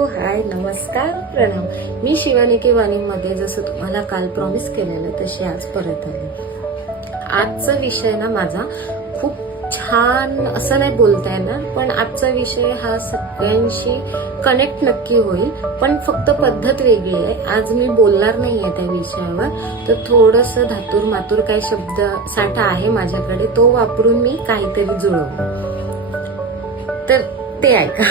हो, हाय नमस्कार प्रणाम मी शिवानिके वाणीमध्ये जसं तुम्हाला काल प्रॉमिस केलेलं तशी आज परत आले. आजचा विषय ना माझा खूप छान असं नाही बोलता येणार पण आजचा विषय हा सगळ्यांशी कनेक्ट नक्की होईल. पण फक्त पद्धत वेगळी आहे. आज मी बोलणार नाही आहे त्या विषयावर. तर थोडस धातूर मातूर काही शब्द साठा आहे माझ्याकडे तो वापरून मी काहीतरी जुळवू. तर ते ऐका.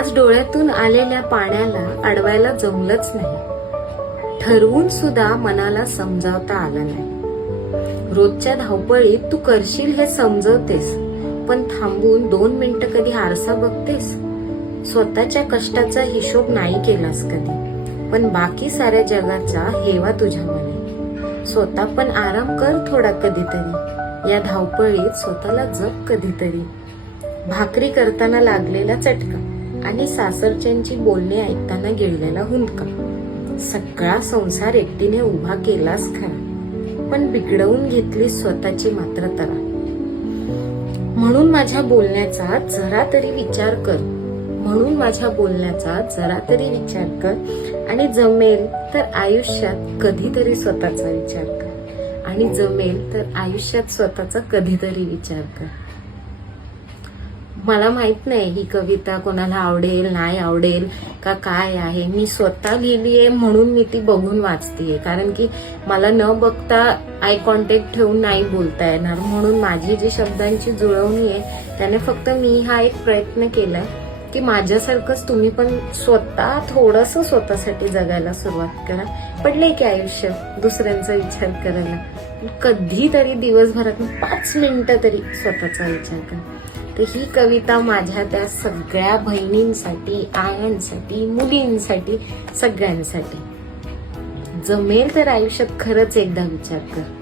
आज डोळ्यातून आलेल्या पाण्याला अडवायला जमलंच नाही. ठरवून सुद्धा मनाला समजावता आलं नाही. रोजच्या धावपळीत तू करशील हे समजवतेस पण थांबून दोन मिनिटं कधी आरसा बघतेस? स्वतःच्या कष्टाचा हिशोब नाही केलास कधी पण बाकी साऱ्या जगाचा हेवा तुझ्या मने स्वतः पण आराम कर थोडा कधीतरी. या धावपळीत स्वतःला जप कधीतरी. भाकरी करताना लागलेला चटका. आणि सासरच्यांची बोलणे ऐकताना गिळलेला हुंदका. सगळा संसार एकटीने उभा केलास खरा पण बिघडवून घेतली स्वतःची मात्र तरा. म्हणून माझ्या बोलण्याचा जरा तरी विचार कर. म्हणून माझ्या बोलण्याचा जरा तरी विचार कर आणि जमेल तर आयुष्यात कधीतरी स्वतःचा विचार कर. आणि जमेल तर आयुष्यात स्वतःचा कधीतरी विचार कर. मला माहीत नाही ही कविता कोणाला आवडेल नाही आवडेल का काय आहे. मी स्वतः लिहिली आहे म्हणून मी ती बघून वाचतीये. कारण की मला न बघता आय कॉन्टॅक्ट ठेवून नाही बोलता येणार. म्हणून माझी जी शब्दांची जुळवणी आहे त्याने फक्त मी हा एक प्रयत्न केलाय की माझ्यासारखंच तुम्ही पण स्वतः थोडस स्वतःसाठी जगायला सुरुवात करा. पडले की आयुष्य? दुसऱ्यांचा विचार करायला. कधीतरी दिवसभरात पाच मिनिटं तरी स्वतःचा विचार करा. तर ही कविता माझ्या त्या सगळ्या बहिणींसाठी आयांसाठी मुलींसाठी सगळ्यांसाठी. जमेल तर आयुष्यात खरंच एकदा विचार कर.